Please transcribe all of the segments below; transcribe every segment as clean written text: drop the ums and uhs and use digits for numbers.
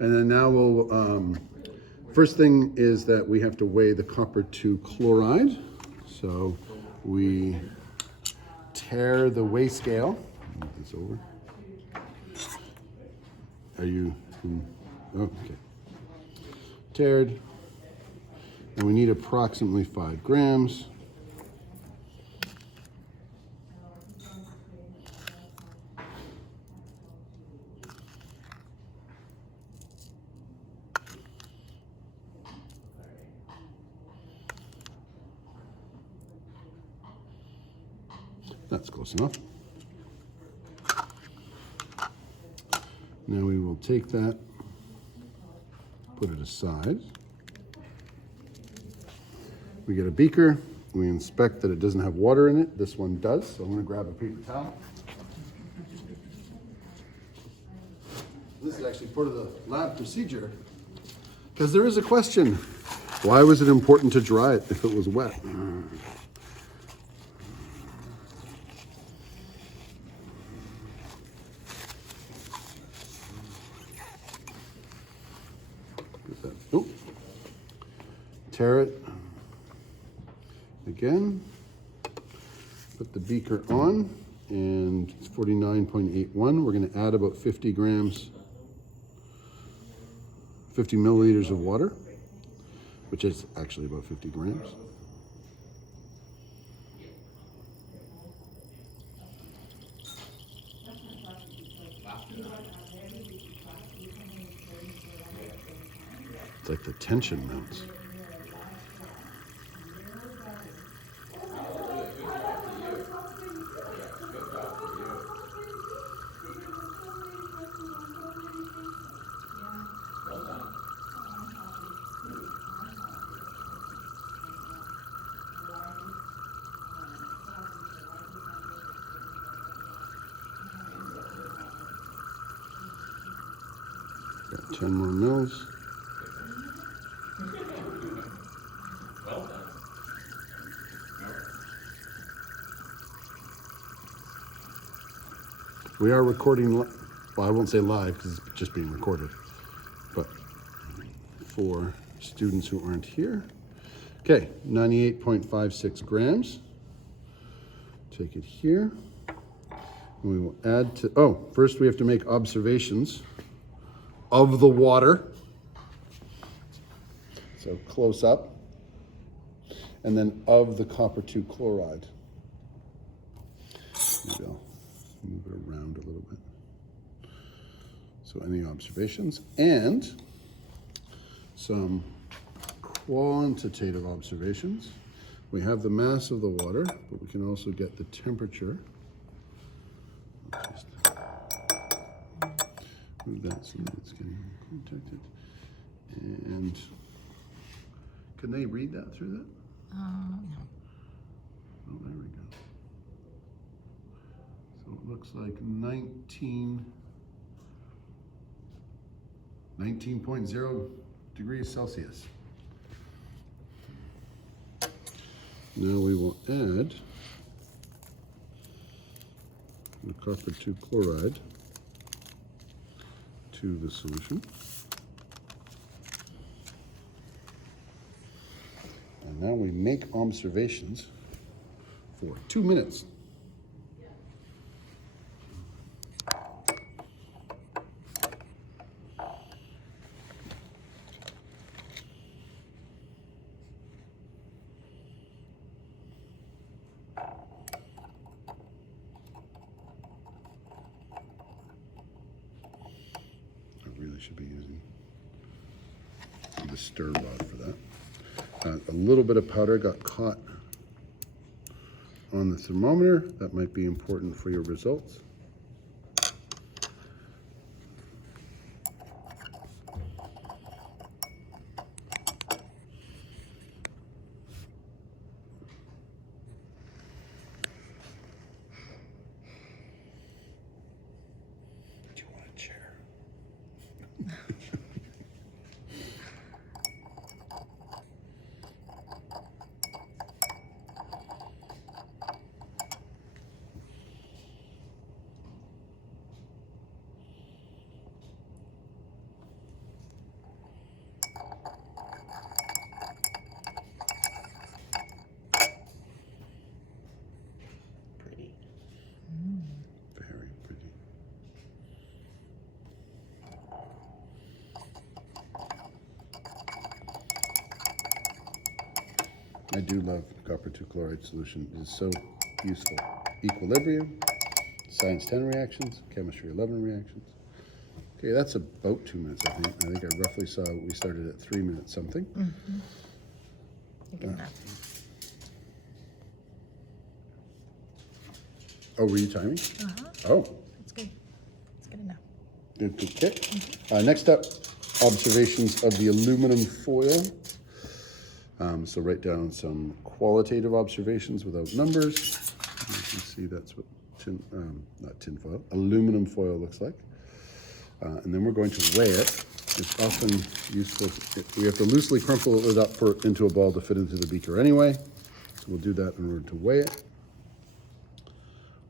And then now we'll, first thing is that we have to weigh the copper 2 chloride. So we tear the weigh scale. Move this over. Are you, oh, okay. Teared. And we need approximately 5 grams. That's close enough. Now we will take that, put it aside. We get a beaker. We inspect that it doesn't have water in it. This one does, so I'm going to grab a paper towel. This is actually part of the lab procedure because there is a question. Why was it important to dry it if it was wet? Oh. Tear it again. Put the beaker on, and it's 49.81. We're going to add about 50 grams, 50 milliliters of water, which is actually about 50 grams. It's like the tension mounts. Got 10 more mils. We are recording, well, I won't say live because it's just being recorded, but for students who aren't here. Okay, 98.56 grams. Take it here. And we will add to, oh, first we have to make observations of the water. So close up. And then of the copper 2 chloride. Maybe I'll move it around a little bit. So any observations and some quantitative observations. We have the mass of the water, but we can also get the temperature. Just move that so that it's getting contacted. And can they read that through that? No. Oh, there we go. So it looks like 19.0 degrees Celsius. Now we will add the copper 2 chloride to the solution. And now we make observations for 2 minutes. Should be using the stir rod for that. A little bit of powder got caught on the thermometer. That might be important for your results. Do you want a chair? I do love copper 2 chloride solution. It's so useful. Equilibrium, science 10 reactions, chemistry 11 reactions. Okay, that's about 2 minutes, I think. I think I roughly saw we started at 3 minutes something. Good enough. Oh, were you timing? Oh, That's good. That's good enough. good, good kick. Next up, observations of the aluminum foil. So write down some qualitative observations without numbers. You can see that's what not tin foil, aluminum foil looks like. And then we're going to weigh it. It's often useful. We have to loosely crumple it up into a ball to fit into the beaker anyway. So we'll do that in order to weigh it.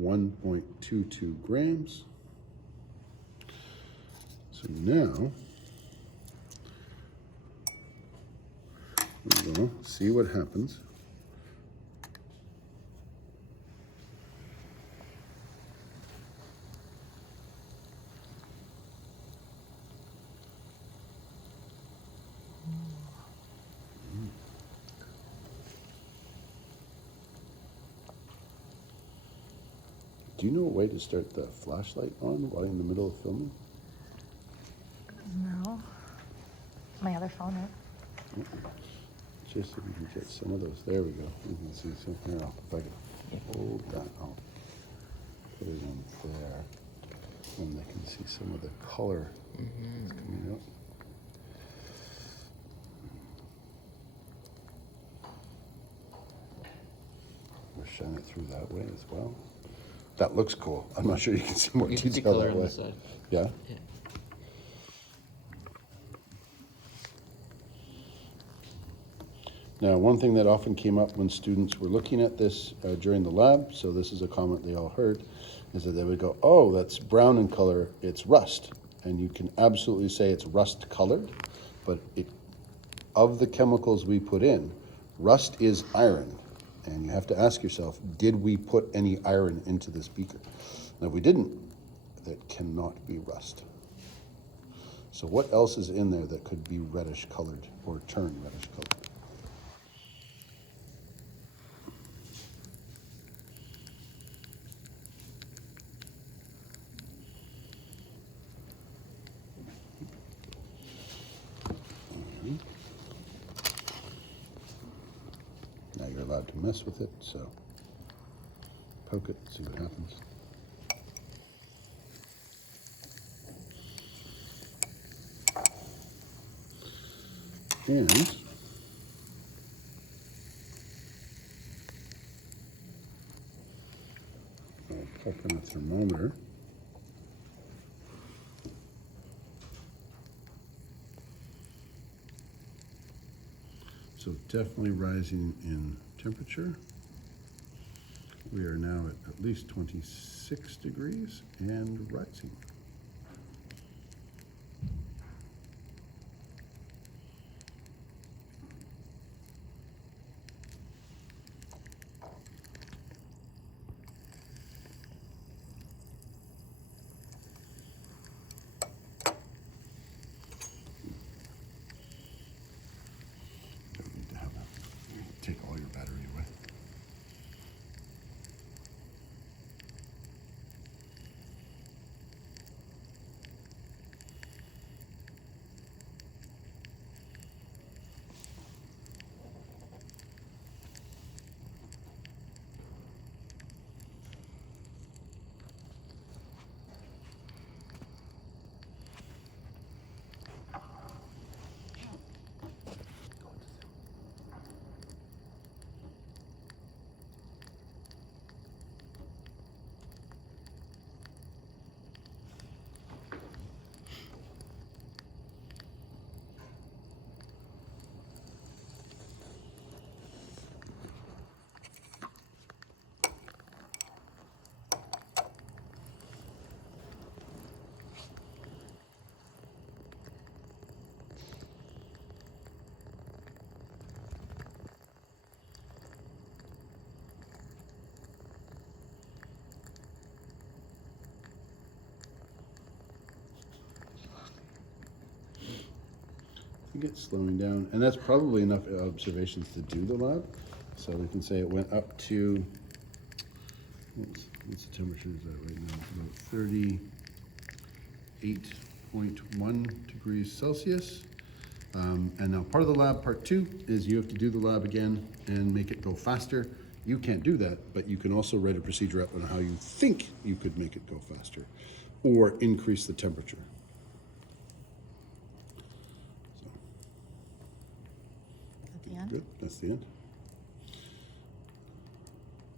1.22 grams. So now we will see what happens. Do you know a way to start the flashlight on while in the middle of filming? No. My other phone, right? Just so we can get some of those. There we go. You can see some here. If I can hold that, I'll put it on there. And they can see some of the color that's coming out. We'll shine it through that way as well. That looks cool. I'm not sure you can see more You can see detail color that on way. the side. Yeah? Yeah. Now, one thing that often came up when students were looking at this during the lab, so this is a comment they all heard, is that they would go, oh, that's brown in color, it's rust. And you can absolutely say it's rust colored, but of the chemicals we put in, rust is iron. And you have to ask yourself, did we put any iron into this beaker? And if we didn't, that cannot be rust. So what else is in there that could be reddish colored or turn reddish colored? Now you're allowed to mess with it, so poke it, see what happens. And I'll pop in a thermometer. So definitely rising in temperature. We are now at least 26 degrees and rising. Don't need to have take all your battery away. I think it's slowing down, and that's probably enough observations to do the lab. So we can say it went up to, what's the temperature is that right now? It's about 38.1 degrees Celsius. And now part of the lab, part 2, is you have to do the lab again and make it go faster. You can't do that, but you can also write a procedure up on how you think you could make it go faster or increase the temperature. So, At the end? good, that's the end.